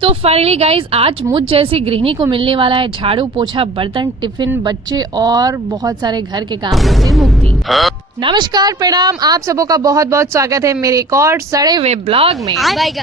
तो finally guys आज मुझ जैसी गृहिणी को मिलने वाला है झाड़ू पोछा बर्तन टिफिन बच्चे और बहुत सारे घर के कामों से मुक्ति। नमस्कार प्रणाम, आप सबों का बहुत बहुत स्वागत है मेरे एक और सड़े हुए ब्लॉग में।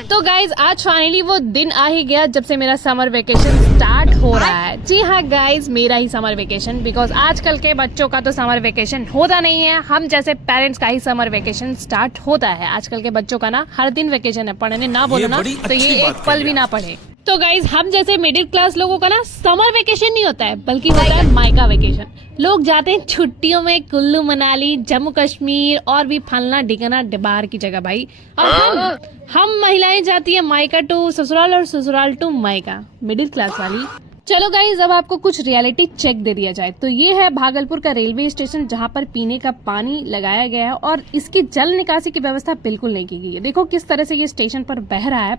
तो गाइज आज फाइनली वो दिन आ ही गया जब से मेरा समर वेकेशन स्टार्ट हो रहा है। जी हाँ गाइज, मेरा ही समर वेकेशन, बिकॉज आजकल के बच्चों का तो समर वेकेशन होता नहीं है, हम जैसे पेरेंट्स का ही समर वेकेशन स्टार्ट होता है। आजकल के बच्चों का ना हर दिन वेकेशन है, पढ़ने ना बोलो ना तो ये एक पल भी ना पढ़े। तो गाइज हम जैसे मिडिल क्लास लोगों का ना समर वेकेशन नहीं होता है, बल्कि होता है मायका वेकेशन। लोग जाते हैं छुट्टियों में कुल्लू मनाली जम्मू कश्मीर और भी फलना ढिकाना डिबार की जगह भाई। और हम महिलाएं जाती है मायका टू ससुराल और ससुराल टू मायका, मिडिल क्लास वाली। चलो गाइज अब आपको कुछ रियलिटी चेक दे दिया जाए तो ये है भागलपुर का रेलवे स्टेशन जहाँ पर पीने का पानी लगाया गया है और इसकी जल निकासी की व्यवस्था बिल्कुल नहीं की गई है। देखो किस तरह से ये स्टेशन पर बह रहा है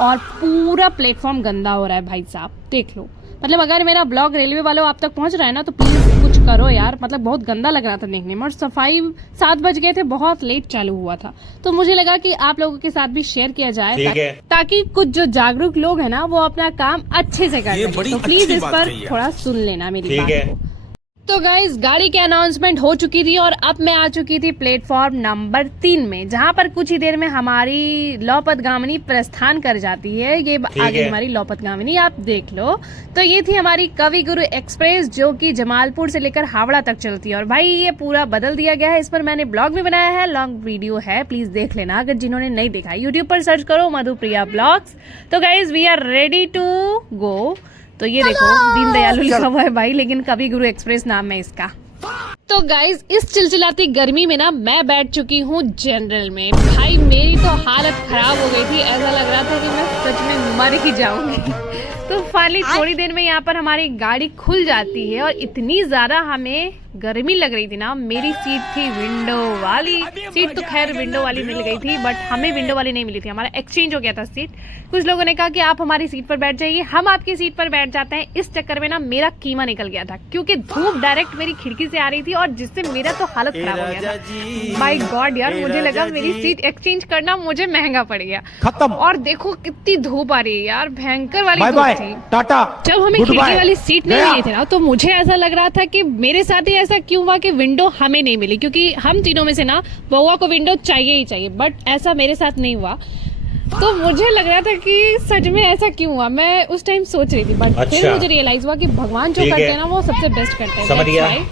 और पूरा प्लेटफॉर्म गंदा हो रहा है भाई साहब, देख लो। मतलब अगर मेरा ब्लॉग रेलवे वालों आप तक पहुंच रहा है ना तो प्लीज कुछ करो यार, मतलब बहुत गंदा लग रहा था देखने में। और सफाई 7 बज गए थे, बहुत लेट चालू हुआ था, तो मुझे लगा कि आप लोगों के साथ भी शेयर किया जाए ताकि कुछ जो जागरूक लोग हैं ना वो अपना काम अच्छे से कर सकें। तो प्लीज इस पर थोड़ा सुन लेना मेरी बात को। तो गाइज गाड़ी की अनाउंसमेंट हो चुकी थी और अब मैं आ चुकी थी प्लेटफॉर्म नंबर 3 में, जहां पर कुछ ही देर में हमारी लौपतगामिनी प्रस्थान कर जाती है। ये आगे हमारी लौपतगामिनी आप देख लो। तो ये थी हमारी कवि गुरु एक्सप्रेस जो कि जमालपुर से लेकर हावड़ा तक चलती है। और भाई ये पूरा बदल दिया गया है, इस पर मैंने ब्लॉग भी बनाया है, लॉन्ग वीडियो है, प्लीज देख लेना अगर जिन्होंने नहीं देखा। यूट्यूब पर सर्च करो मधुप्रिया ब्लॉग्स। तो guys we are ready to go. तो ये देखो दीन दयालु लिखा हुआ है भाई, लेकिन कवि गुरु एक्सप्रेस नाम है इसका। तो गाइज इस चिलचिलाती गर्मी में ना मैं बैठ चुकी हूँ जनरल में। भाई मेरी तो हालत खराब हो गई थी, ऐसा लग रहा था कि मैं सच में मर ही जाऊंगी। तो फाइनली थोड़ी देर में यहाँ पर हमारी गाड़ी खुल जाती है और इतनी ज्यादा हमें गर्मी लग रही थी ना। मेरी सीट थी विंडो वाली, सीट तो खैर विंडो वाली मिल गई थी बट हमें विंडो वाली नहीं मिली थी, हमारा एक्सचेंज हो गया था सीट। कुछ लोगों ने कहा कि आप हमारी सीट पर बैठ जाइए, हम आपकी सीट पर बैठ जाते हैं। इस चक्कर में ना मेरा कीमा निकल गया था क्योंकि धूप डायरेक्ट मेरी खिड़की से आ रही थी और जिससे मेरा तो हालत खराब हो गया था। माय गॉड यार, मुझे लगा मेरी सीट एक्सचेंज करना मुझे महंगा पड़ गया खत्म। और देखो कितनी धूप आ रही है यार, भयंकर वाली धूप थी। टाटा। जब हमें खिड़की वाली सीट नहीं मिली थी ना तो मुझे ऐसा लग रहा था कि मेरे साथ ही ऐसा क्यों हुआ कि विंडो हमें नहीं मिली, क्योंकि हम तीनों में से ना बउआ को विंडो चाहिए ही चाहिए, बट ऐसा मेरे साथ नहीं हुआ। तो मुझे लग रहा था कि सच में ऐसा क्यों हुआ, मैं उस टाइम सोच रही थी बट फिर मुझे रियलाइज हुआ कि भगवान जो करते हैं ना वो सबसे बेस्ट करते हैं।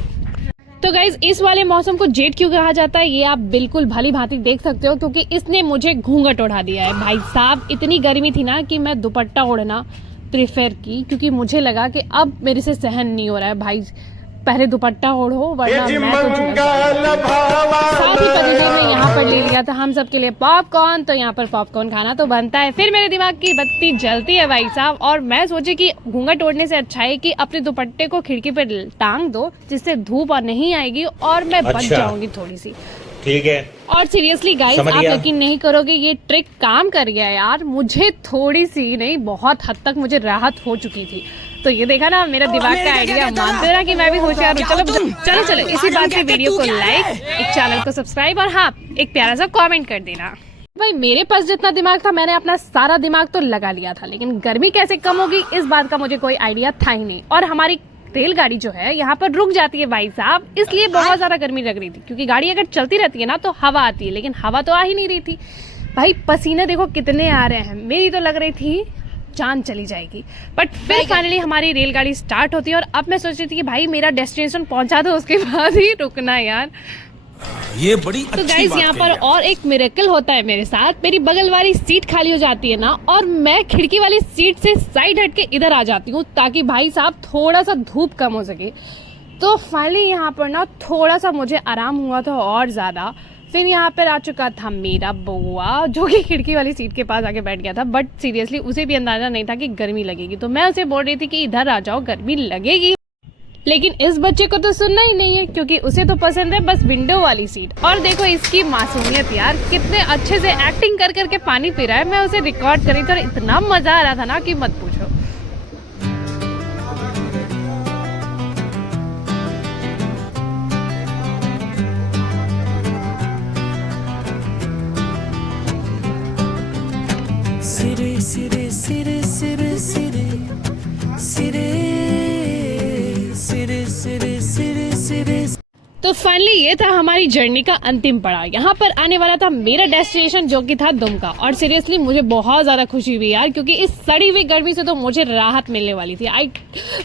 तो गाइज इस वाले मौसम को जेठ क्यों कहा जाता है ये आप बिल्कुल भली भांति देख सकते हो, क्योंकि इसने मुझे घूंघट उड़ा दिया है भाई साहब। इतनी गर्मी थी ना कि मैं दुपट्टा ओढ़ना प्रेफर की, क्योंकि मुझे लगा कि अब मेरे से सहन नहीं हो रहा है भाई, पहले दुपट्टा ओढ़ो वरना मैं तो साथ ही पतिदेव ने यहाँ पर ले लिया था हम सब के लिए पॉपकॉर्न। तो यहाँ पर पॉपकॉर्न खाना तो बनता है। फिर मेरे दिमाग की बत्ती जलती है भाई साहब और मैं सोची कि घूंघट ओढ़ने से अच्छा है कि अपने दुपट्टे को खिड़की पे टांग दो जिससे धूप नहीं आएगी और मैं बच जाऊंगी थोड़ी सी। ठीक है। और सीरियसली गाइस आप यकीन नहीं करोगे ये ट्रिक काम कर गया यार, मुझे थोड़ी सी नहीं बहुत हद तक मुझे राहत हो चुकी थी। तो ये देखा ना मेरा दिमाग का आइडिया, मानते हो ना कि मैं भी होशियार हूँ। चलो इसी बात से वीडियो को लाइक, एक चैनल को सब्सक्राइब और हाँ एक प्यारा सा कमेंट कर देना। भाई मेरे पास जितना दिमाग था मैंने अपना सारा दिमाग तो लगा लिया था, लेकिन गर्मी कैसे कम होगी इस बात का मुझे कोई आइडिया था ही नहीं। और हमारी रेलगाड़ी जो है यहाँ पर रुक जाती है भाई साहब, इसलिए बहुत ज्यादा गर्मी लग रही थी, क्योंकि गाड़ी अगर चलती रहती है ना तो हवा आती है, लेकिन हवा तो आ ही नहीं रही थी भाई। पसीने देखो कितने आ रहे हैं, मेरी तो लग रही थी जान चली जाएगी। बट फिर फाइनली हमारी रेलगाड़ी स्टार्ट होती है और अब मैं सोच रही थी कि भाई मेरा डेस्टिनेशन पहुंचा दो उसके बाद ही रुकना यार। ये बड़ी तो गाइस यहाँ पर और एक मिरेकल होता है मेरे साथ, मेरी बगल वाली सीट खाली हो जाती है ना और मैं खिड़की वाली सीट से साइड हट के इधर आ जाती हूँ ताकि भाई साहब थोड़ा सा धूप कम हो सके। तो फाइनली यहाँ पर ना थोड़ा सा मुझे आराम हुआ था और ज्यादा। फिर यहाँ पर आ चुका था मेरा बउआ जो कि खिड़की वाली सीट के पास आके बैठ गया था, बट सीरियसली उसे भी अंदाजा नहीं था कि गर्मी लगेगी। तो मैं उसे बोल रही थी कि इधर आ जाओ गर्मी लगेगी, लेकिन इस बच्चे को तो सुनना ही नहीं है क्योंकि उसे तो पसंद है बस विंडो वाली सीट। और देखो इसकी मासूमियत यार, कितने अच्छे से एक्टिंग कर करके पानी पी रहा है। मैं उसे रिकॉर्ड करी थी और इतना मजा आ रहा था ना कि मत पूछो। सिरे सिरे सिरे सिरे सिरे सिरे सिरे सिरे सिरे सिरे। तो फाइनली ये था हमारी जर्नी का अंतिम पड़ाव। यहाँ पर आने वाला था मेरा डेस्टिनेशन जो कि था दुमका। और सीरियसली मुझे बहुत ज़्यादा खुशी हुई यार, क्योंकि इस सड़ी हुई गर्मी से तो मुझे राहत मिलने वाली थी।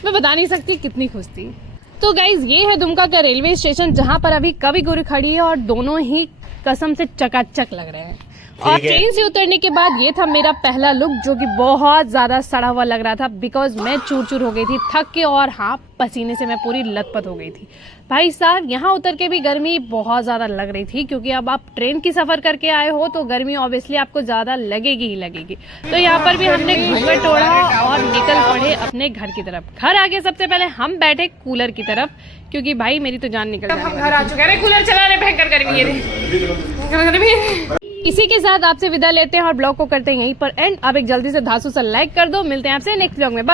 मैं बता नहीं सकती कितनी खुश थी। तो गाइज ये है दुमका का रेलवे स्टेशन, जहाँ पर अभी कवि गुरु खड़ी है और दोनों ही कसम से चकाचक लग रहे हैं। और ट्रेन से उतरने के बाद ये था मेरा पहला लुक, जो कि बहुत ज़्यादा सड़ा हुआ लग रहा था, बिकॉज मैं चूर चूर हो गई थी थक के, और हाँ पसीने से मैं पूरी लथपथ हो गई थी। भाई साहब यहाँ उतर के भी गर्मी बहुत ज़्यादा लग रही थी, क्योंकि अब आप ट्रेन की सफ़र करके आए हो तो गर्मी ऑब्वियसली आपको ज़्यादा लगेगी ही लगेगी। तो यहाँ पर भी हमने घूंघट ओढ़ा और निकल पड़े अपने घर की तरफ। घर आके सबसे पहले हम बैठे कूलर की तरफ, क्योंकि भाई मेरी तो जान निकल जाने वाली। घर आ चुके हैं, कूलर चला रहे, भयंकर गर्मी। इसी के साथ आपसे विदा लेते हैं और ब्लॉग को करते हैं यहीं पर एंड। अब एक जल्दी से धांसू सा लाइक कर दो। मिलते हैं आपसे नेक्स्ट ब्लॉग में।